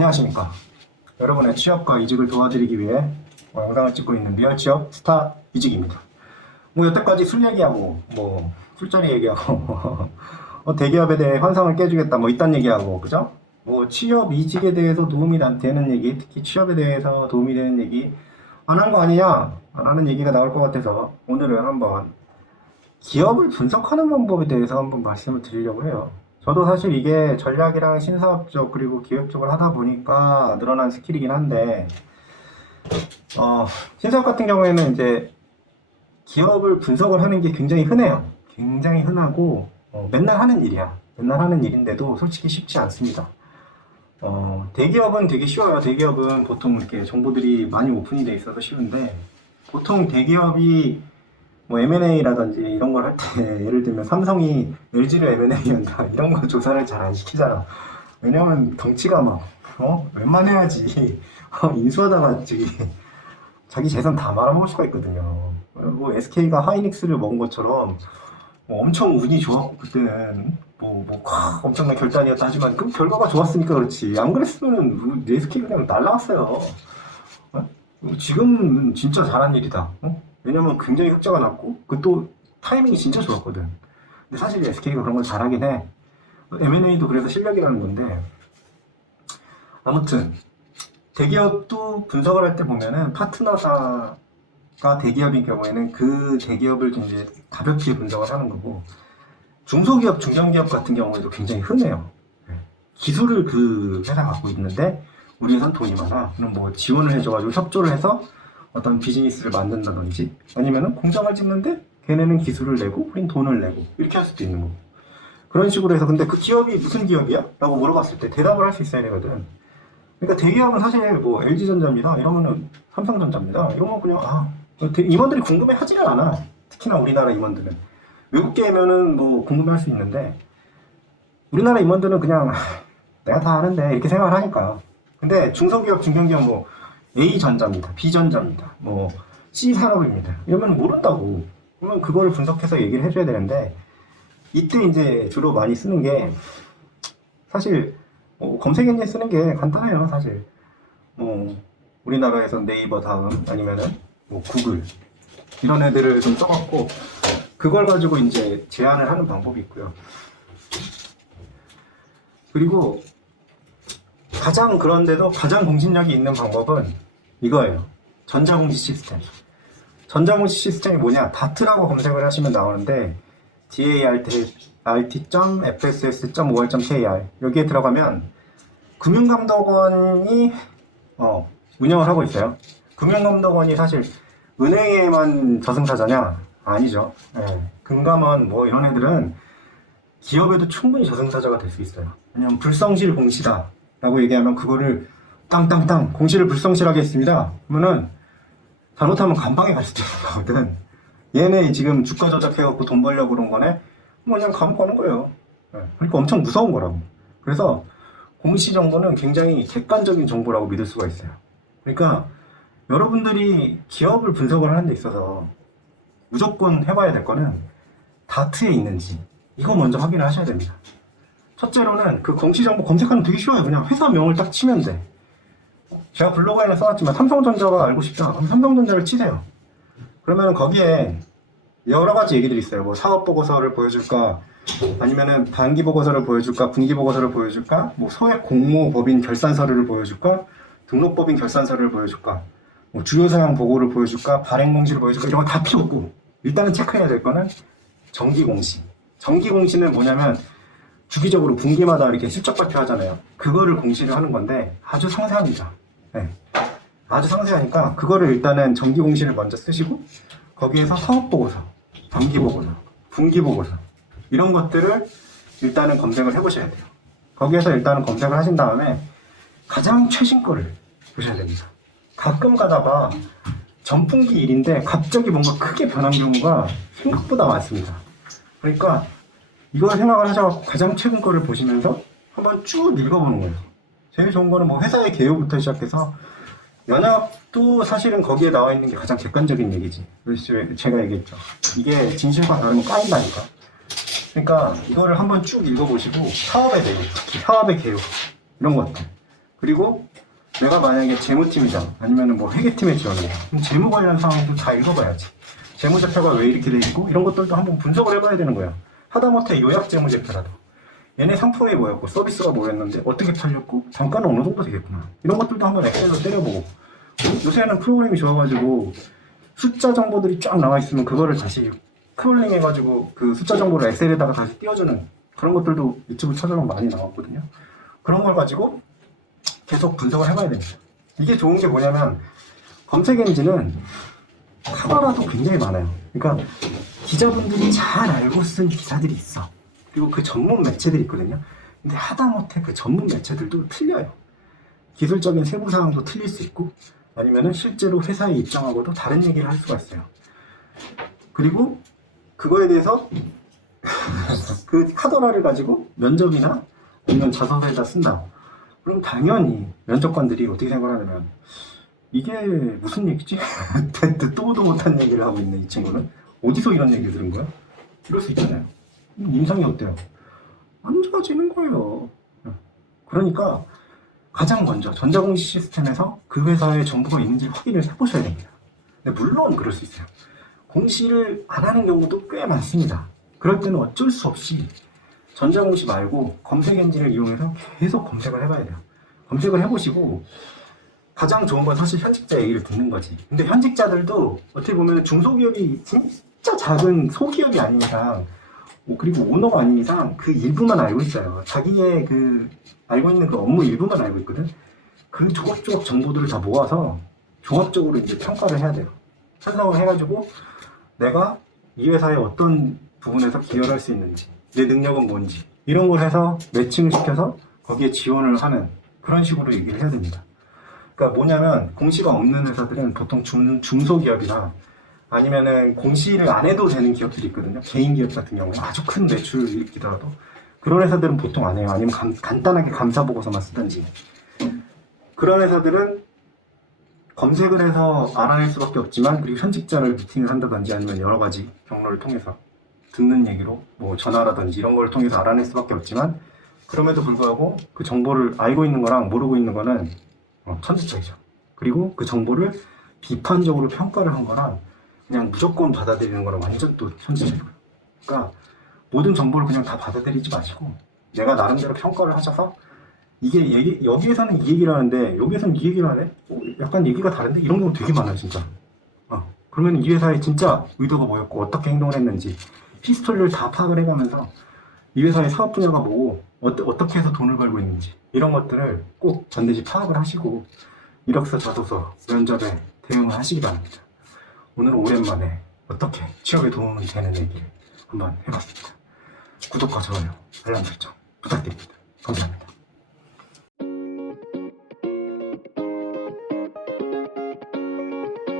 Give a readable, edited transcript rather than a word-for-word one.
안녕하십니까. 여러분의 취업과 이직을 도와드리기 위해 영상을 찍고 있는 리얼취업 스타 이직입니다. 여태까지 술 얘기하고 술자리 얘기하고 대기업에 대해 환상을 깨주겠다 이딴 얘기하고, 그죠? 취업 이직에 대해서 도움이 되는 얘기, 특히 취업에 대해서 도움이 되는 얘기 안 한 거 아니냐 라는 얘기가 나올 것 같아서 오늘은 한번 기업을 분석하는 방법에 대해서 한번 말씀을 드리려고 해요. 저도 사실 이게 전략이랑 신사업 쪽 그리고 기업 쪽을 하다 보니까 늘어난 스킬이긴 한데, 신사업 같은 경우에는 이제 기업을 분석을 하는 게 굉장히 흔해요. 굉장히 흔하고 맨날 하는 일이야. 맨날 하는 일인데도 솔직히 쉽지 않습니다. 대기업은 되게 쉬워요. 대기업은 보통 이렇게 정보들이 많이 오픈이 돼 있어서 쉬운데, 보통 대기업이 M&A라든지 이런 걸 할 때 예를 들면 삼성이 LG를 M&A 한다 이런 거 조사를 잘 안 시키잖아. 왜냐면 덩치가 웬만해야지 인수하다가 자기 재산 다 말아먹을 수가 있거든요. SK가 하이닉스를 먹은 것처럼 엄청 운이 좋았고 그때는 엄청난 결단이었다 하지만 그 결과가 좋았으니까 그렇지, 안 그랬으면 SK 그냥 날라갔어요. 지금은 진짜 잘한 일이다. 왜냐면 굉장히 흑자가 났고 또 타이밍이 진짜 좋았거든. 근데 사실 SK가 그런 걸 잘하긴 해. M&A도 그래서 실력이라는 건데, 아무튼 대기업도 분석을 할 때 보면은 파트너사가 대기업인 경우에는 그 대기업을 이제 가볍게 분석을 하는 거고, 중소기업, 중견기업 같은 경우에도 굉장히 흔해요. 기술을 그 회사 갖고 있는데 우리 회사는 돈이 많아. 그럼 지원을 해줘가지고 협조를 해서 어떤 비즈니스를 만든다든지, 아니면은 공장을 짓는데 걔네는 기술을 내고 우린 돈을 내고 이렇게 할 수도 있는 거고, 그런 식으로 해서. 근데 그 기업이 무슨 기업이야? 라고 물어봤을 때 대답을 할 수 있어야 되거든. 그러니까 대기업은 사실 LG전자입니다 이러면은 삼성전자입니다 이러면 그냥 임원들이 궁금해 하지는 않아. 특히나 우리나라 임원들은. 외국계면은 궁금해 할 수 있는데, 우리나라 임원들은 그냥 내가 다 아는데 이렇게 생각을 하니까. 근데 중소기업, 중견기업 A전자입니다, B전자입니다, C산업입니다 이러면 모른다고. 그러면 그거를 분석해서 얘기를 해줘야 되는데, 이때 이제 주로 많이 쓰는 게 사실 검색 엔진 쓰는 게 간단해요. 사실 우리나라에서 네이버 다음 아니면은 구글 이런 애들을 좀 써갖고 그걸 가지고 이제 제안을 하는 방법이 있고요. 그리고 그런데도 가장 공신력이 있는 방법은 이거예요. 전자공시 시스템. 전자공시 시스템이 뭐냐? 다트라고 검색을 하시면 나오는데 dart.fss.ol.kr 여기에 들어가면 금융감독원이 운영을 하고 있어요. 금융감독원이 사실 은행에만 저승사자냐? 아니죠. 금감원 이런 애들은 기업에도 충분히 저승사자가 될 수 있어요. 왜냐면 불성실 공시다 라고 얘기하면 그거를 땅땅땅 공시를 불성실하게 했습니다 그러면은 잘못하면 감방에 갈 수도 있는 거거든. 얘네 지금 주가 조작해갖고 돈 벌려고 그런 거네? 그냥 감옥 가는 거예요. 그러니까 엄청 무서운 거라고. 그래서 공시 정보는 굉장히 객관적인 정보라고 믿을 수가 있어요. 그러니까 여러분들이 기업을 분석을 하는 데 있어서 무조건 해봐야 될 거는 다트에 있는지 이거 먼저 확인을 하셔야 됩니다. 첫째로는 그 공시 정보 검색하면 되게 쉬워요. 그냥 회사명을 딱 치면 돼. 제가 블로그에는 써놨지만 삼성전자가 알고 싶다 그럼 삼성전자를 치세요. 그러면 거기에 여러 가지 얘기들이 있어요. 사업보고서를 보여줄까, 아니면은 단기보고서를 보여줄까, 분기보고서를 보여줄까, 소액 공모법인 결산서류를 보여줄까, 등록법인 결산서류를 보여줄까, 주요사항 보고를 보여줄까, 발행공시를 보여줄까, 이런 거 다 필요 없고 일단은 체크해야 될 거는 정기공시. 정기공시는 뭐냐면 주기적으로 분기마다 이렇게 실적 발표하잖아요. 그거를 공시를 하는 건데 아주 상세합니다. 아주 상세하니까 그거를 일단은 정기공시를 먼저 쓰시고, 거기에서 사업보고서, 단기보고서, 분기보고서 이런 것들을 일단은 검색을 해보셔야 돼요. 거기에서 일단은 검색을 하신 다음에 가장 최신 거를 보셔야 됩니다. 가끔 가다가 전분기 일인데 갑자기 뭔가 크게 변한 경우가 생각보다 많습니다. 그러니까 이걸 생각을 하셔서 가장 최근 거를 보시면서 한번 쭉 읽어보는 거예요. 제일 좋은 거는 회사의 개요부터 시작해서 연합도 사실은 거기에 나와 있는 게 가장 객관적인 얘기지. 그래서 제가 얘기했죠. 이게 진실과 다르면 까인다니까. 그러니까 이거를 한번 쭉 읽어보시고 사업에 대해, 특히 사업의 개요 이런 것들 그리고 내가 만약에 재무팀이다 아니면 뭐 회계팀에 지원해요. 그럼 재무 관련 사항도 다 읽어봐야지. 재무제표가 왜 이렇게 돼 있고 이런 것들도 한번 분석을 해봐야 되는 거야. 하다못해 요약 재무제표라도 얘네 상품이 뭐였고 서비스가 뭐였는데 어떻게 팔렸고 단가는 어느 정도 되겠구나. 이런 것들도 한번 엑셀로 때려보고 요새는 프로그램이 좋아가지고 숫자 정보들이 쫙 나와 있으면 그거를 다시 크롤링 해가지고 그 숫자 정보를 엑셀에다가 다시 띄워주는 그런 것들도 유튜브 찾아보면 많이 나왔거든요. 그런 걸 가지고 계속 분석을 해봐야 됩니다. 이게 좋은 게 뭐냐면 검색 엔진은 카더라도 굉장히 많아요. 그러니까 기자분들이 잘 알고 쓴 기사들이 있어. 그리고 그 전문 매체들이 있거든요. 근데 하다못해 그 전문 매체들도 틀려요. 기술적인 세부 사항도 틀릴 수 있고 아니면은 실제로 회사에 입장하고도 다른 얘기를 할 수가 있어요. 그리고 그거에 대해서 그 카더라를 가지고 면접이나 아니면 자소서에다 쓴다. 그럼 당연히 면접관들이 어떻게 생각하냐면 이게 무슨 얘기지? 듣도 못한 얘기를 하고 있는 이 친구는 어디서 이런 얘기를 들은 거야? 이럴 수 있잖아요. 인상이 어때요? 안 좋아지는 거예요. 그러니까 가장 먼저 전자공시 시스템에서 그 회사의 정보가 있는지 확인을 해보셔야 됩니다. 근데 물론 그럴 수 있어요. 공시를 안 하는 경우도 꽤 많습니다. 그럴 때는 어쩔 수 없이 전자공시 말고 검색 엔진을 이용해서 계속 검색을 해봐야 돼요. 검색을 해보시고 가장 좋은 건 사실 현직자 얘기를 듣는 거지. 근데 현직자들도 어떻게 보면 중소기업이 진짜 작은 소기업이 아닌 이상 그리고 오너가 아닌 이상 그 일부만 알고 있어요. 자기의 그 알고 있는 그 업무 일부만 알고 있거든. 그 조각조각 정보들을 다 모아서 종합적으로 이제 평가를 해야 돼요. 편성을 해가지고 내가 이 회사의 어떤 부분에서 기여를 할 수 있는지, 내 능력은 뭔지 이런 걸 해서 매칭을 시켜서 거기에 지원을 하는 그런 식으로 얘기를 해야 됩니다. 그러니까 뭐냐면 공시가 없는 회사들은 보통 중소기업이나 아니면은 공시를 안 해도 되는 기업들이 있거든요. 개인 기업 같은 경우는 아주 큰 매출을 일으키더라도 그런 회사들은 보통 안 해요. 아니면 간단하게 감사 보고서만 쓰든지. 그런 회사들은 검색을 해서 알아낼 수밖에 없지만 그리고 현직자를 미팅을 한다든지 아니면 여러 가지 경로를 통해서 듣는 얘기로 뭐 전화라든지 이런 걸 통해서 알아낼 수밖에 없지만 그럼에도 불구하고 그 정보를 알고 있는 거랑 모르고 있는 거는 천지차이죠. 그리고 그 정보를 비판적으로 평가를 한 거랑 그냥 무조건 받아들이는 거랑 완전 또 천지차이고요. 그러니까 모든 정보를 그냥 다 받아들이지 마시고 내가 나름대로 평가를 하셔서 이게 여기에서는 이 얘기를 하는데 여기에서는 이 얘기를 하네? 약간 얘기가 다른데? 이런 경우 되게 많아요 진짜. 그러면 이 회사의 진짜 의도가 뭐였고 어떻게 행동을 했는지 히스토리를 다 파악을 해가면서 이 회사의 사업 분야가 뭐고 어떻게 해서 돈을 벌고 있는지 이런 것들을 꼭 반드시 파악을 하시고 이력서, 자소서, 면접에 대응을 하시기 바랍니다. 오늘은 오랜만에 어떻게 취업에 도움이 되는 얘기를 한번 해봤습니다. 구독과 좋아요, 알람 설정 부탁드립니다.